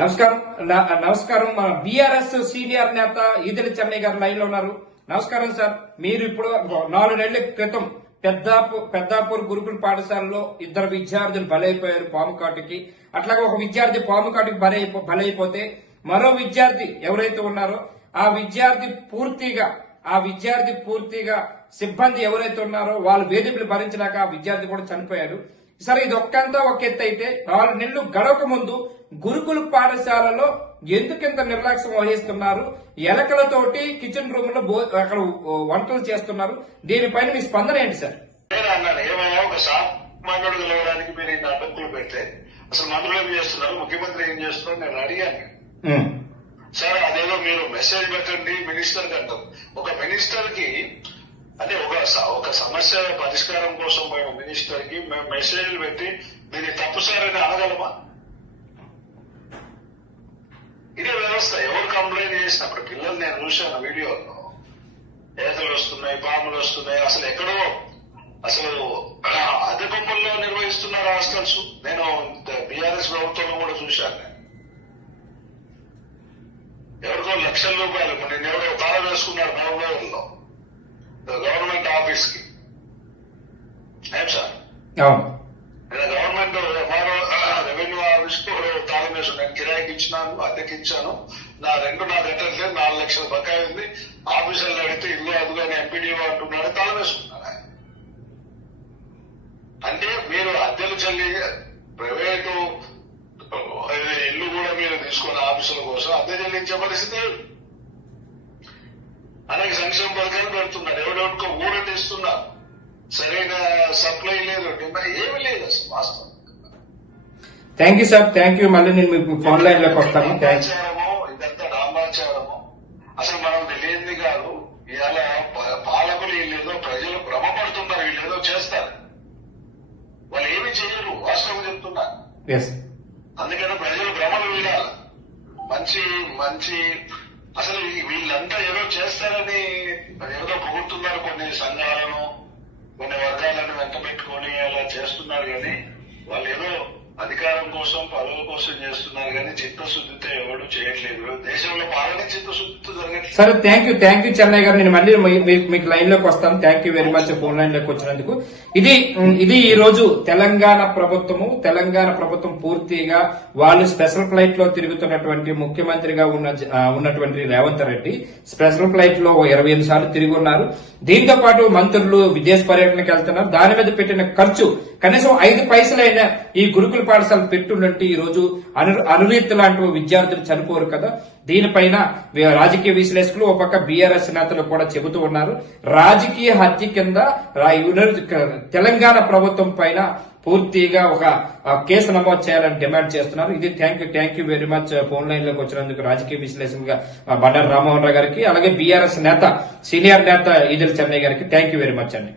నమస్కారం BRS senior నేత ఈదెల చెన్నై గారు లైన్ లో ఉన్నారు. నమస్కారం సార్. మీరు ఇప్పుడు 4 నెలల క్రితం పెద్దాపూర్ గురుకుల పాఠశాలలో 2 విద్యార్థులు బలైపోయారు పాము కాటుకి. అట్లాగే ఒక విద్యార్థి పాము కాటుకి బలైపోతే మరో విద్యార్థి ఎవరైతే ఉన్నారో ఆ విద్యార్థి పూర్తిగా సిబ్బంది ఎవరైతే ఉన్నారో వాళ్ళు వేధింపులు భరించలేక ఆ విద్యార్థి కూడా చనిపోయారు. సరే, ఇది ఒక్కంతా ఒక ఎత్తు అయితే 4 నెలలు గడవక ముందు గురుకుల పాఠశాలలో ఎందుకింత నిర్లక్ష్యం వహిస్తున్నారు? ఎలకలతోటి కిచెన్ రూమ్ లో అక్కడ వంటలు చేస్తున్నారు. దీనిపైన మీ స్పందన ఏంటి సార్? ఏమైనా ఒక సామాన్యుడు గెలవడానికి మీరు ఇంత అడ్డంకులు పెడితే అసలు మంత్రులు ఏం చేస్తున్నారు, ముఖ్యమంత్రి ఏం చేస్తున్నారు నేను అడిగాను. సార్ అదేదో మీరు మెసేజ్ పెట్టండి మినిస్టర్ కంటారు. ఒక మినిస్టర్ కి అంటే ఒక సమస్య పరిష్కారం కోసం పోయిన మినిస్టర్ కి మేము మెసేజ్లు పెట్టి దీన్ని తప్పు సార్ అని అనగలమా? ఇదే వ్యవస్థ. ఎవరు కంప్లైంట్ చేసినప్పుడు పిల్లలు నేను చూశాను వీడియోలో, ఏతలు వస్తున్నాయి, పాములు వస్తున్నాయి, అసలు ఎక్కడో అసలు అద్దె బొమ్మల్లో నిర్వహిస్తున్నారు హాస్టల్స్. నేను బీఆర్ఎస్ ప్రభుత్వంలో కూడా చూశాను. ఎవరికో లక్షల రూపాయలు నేను ఎవరో తాళం వేసుకున్నారు నవంబర్లో గవర్నమెంట్ ఆఫీస్ కి. ఏం సార్ గవర్నమెంట్ రెవెన్యూ ఆఫీస్ కి తాళం వేసు నేను కిరాయికి ఇచ్చినాను, అద్దెకి ఇచ్చాను, నా కట్టట్లేదు, 4 లక్షల బకాయి ఉంది, ఆఫీసర్లు అడిగితే ఇల్లు అదుగానే ఎంపీడీఓ అంటున్నాడు, తాళం వేసుకున్నాను. అంటే మీరు అద్దెలు చెల్లి ప్రైవేటు ఇల్లు కూడా మీరు తీసుకున్న ఆఫీసుల కోసం అద్దె చెల్లించే పరిస్థితి. అనేక సంక్షేమ పథకాలు పెడుతున్నారు, ఎవరెవరికో ఊరటి ఇస్తున్నారు, సరైన సప్లై లేదు, ఏమీ లేదు అసలు వాస్తవం. Thank you sir, thank you. మళ్ళీ నేను మీకు ఫోన్ లైన్ లోకి వస్తాను. ఇదంతా డాంబాచారము. అసలు మనం తెలియంది కాదు. ఇవాళ పాలకులు వీళ్ళేదో ప్రజలు భ్రమపడుతున్నారు, వీళ్ళేదో చేస్తారు, వాళ్ళు ఏమి చేయరు, వాస్తవం చెప్తున్నారు. అందుకని ప్రజలు భ్రమలు వీడాలి. మంచి అసలు వీళ్ళంతా ఏదో చేస్తారని ఏదో పొగుడుతున్నారు. కొన్ని సంఘాలను కొన్ని వర్గాలను వెంట పెట్టుకొని అలా చేస్తున్నారు, కానీ వాళ్ళు ఏదో అధికారం కోసం పదవుల కోసం చేస్తున్నారు, కానీ చిత్తశుద్ధితో ఎవరు చేయట్లేదు. దేశంలో పాలన చిత్తశుద్ధితో జరగట్లేదు. సరే, థ్యాంక్ యూ చెన్నై గారు. నేను మళ్ళీ మీకు లైన్ లోకి వస్తాను. Thank you very much phone line లోకి వచ్చినందుకు. ఇది ఈ రోజు తెలంగాణ ప్రభుత్వం పూర్తిగా వాళ్ళు స్పెషల్ ఫ్లైట్ లో తిరుగుతున్నటువంటి ముఖ్యమంత్రిగా ఉన్నటువంటి రేవంత్ రెడ్డి స్పెషల్ ఫ్లైట్ లో 28 సార్లు తిరిగి ఉన్నారు. దీంతో పాటు మంత్రులు విదేశ పర్యటనకు వెళ్తున్నారు. దాని మీద పెట్టిన ఖర్చు కనీసం 5 పైసలైనా ఈ గురుకుల పాఠశాల పెట్టుండంటే ఈ రోజు అనురీత్ లాంటి విద్యార్థులు చనిపోరు కదా. దీనిపైన రాజకీయ విశ్లేషకులు ఒక పక్క బీఆర్ఎస్ నేతలు కూడా చెబుతూ ఉన్నారు. రాజకీయ హత్య కింద తెలంగాణ ప్రభుత్వం పైన పూర్తిగా ఒక కేసు నమోదు చేయాలని డిమాండ్ చేస్తున్నారు. ఇది thank you very much phone line లోకి వచ్చినందుకు రాజకీయ విశ్లేషకులుగా బండారు రామ్మోహన్ రావు గారికి, అలాగే బీఆర్ఎస్ నేత సీనియర్ నేత ఈదెల చెన్నై గారికి థ్యాంక్ యూ వెరీ మచ్ అండి.